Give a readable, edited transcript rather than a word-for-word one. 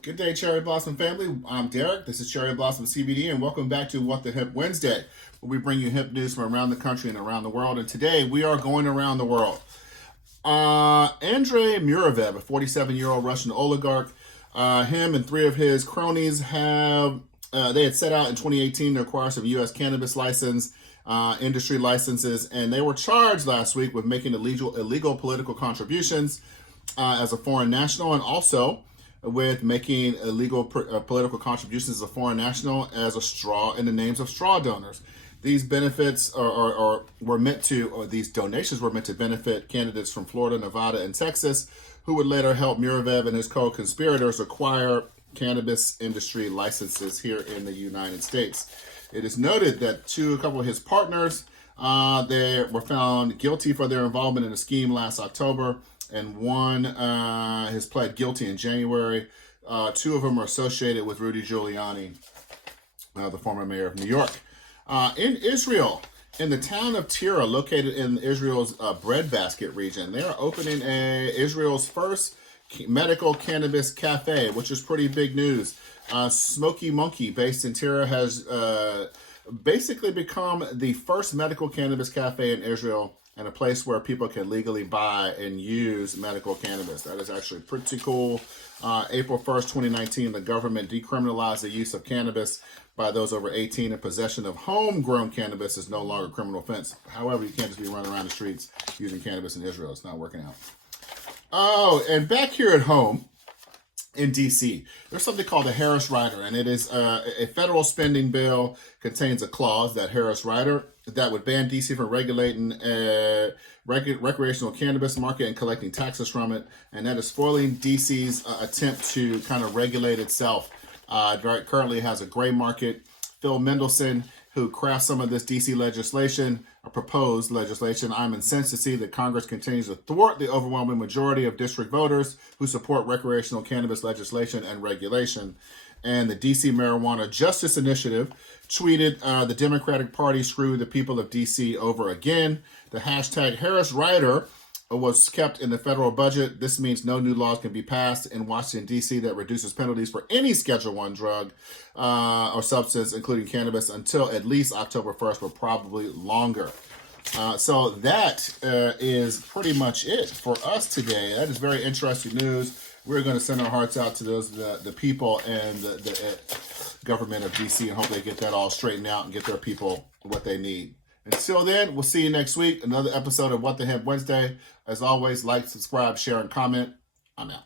Good day, Cherry Blossom family. I'm Derek. This is Cherry Blossom CBD, and welcome back to What the Hemp Wednesday, where we bring you hemp news from around the country and around the world. And today we are going around the world. Andrei Muravev, a 47-year-old Russian oligarch, him and three of his cronies they had set out in 2018 to acquire some U.S. cannabis industry licenses, and they were charged last week with making illegal political contributions as a foreign national, and also with making illegal political contributions as a foreign national as a straw in the names of straw donors. These benefits these donations were meant to benefit candidates from Florida, Nevada, and Texas, who would later help Muravev and his co-conspirators acquire cannabis industry licenses here in the United States. It is noted that a couple of his partners they were found guilty for their involvement in a scheme last October, and one has pled guilty in January. Two of them are associated with Rudy Giuliani, the former mayor of New York. In Israel, in the town of Tira, located in Israel's breadbasket region, they are opening Israel's first medical cannabis cafe, which is pretty big news. Smoky Monkey, based in Tira, has basically become the first medical cannabis cafe in Israel, and a place where people can legally buy and use medical cannabis. That is actually pretty cool. April 1st, 2019, the government decriminalized the use of cannabis by those over 18, and possession of homegrown cannabis is no longer a criminal offense. However, you can't just be running around the streets using cannabis in Israel. It's not working out. Oh, and back here at home in D.C., there's something called the Harris Rider, and it is a federal spending bill, contains a clause, that Harris Rider, that would ban D.C. from regulating recreational cannabis market and collecting taxes from it, and that is foiling D.C.'s attempt to kind of regulate itself. Currently has a gray market. Phil Mendelson, who crafts some of this D.C. legislation, or proposed legislation, I'm incensed to see that Congress continues to thwart the overwhelming majority of district voters who support recreational cannabis legislation and regulation. And the D.C. Marijuana Justice Initiative tweeted, the Democratic Party screwed the people of D.C. over again. The hashtag Harris Rider was kept in the federal budget. This means no new laws can be passed in Washington, D.C. that reduces penalties for any Schedule I drug or substance, including cannabis, until at least October 1st, but probably longer. So that is pretty much it for us today. That is very interesting news. We're going to send our hearts out to the people and the government of D.C. and hope they get that all straightened out and get their people what they need. Until then, we'll see you next week. Another episode of What the Hemp Wednesday. As always, like, subscribe, share, and comment. I'm out.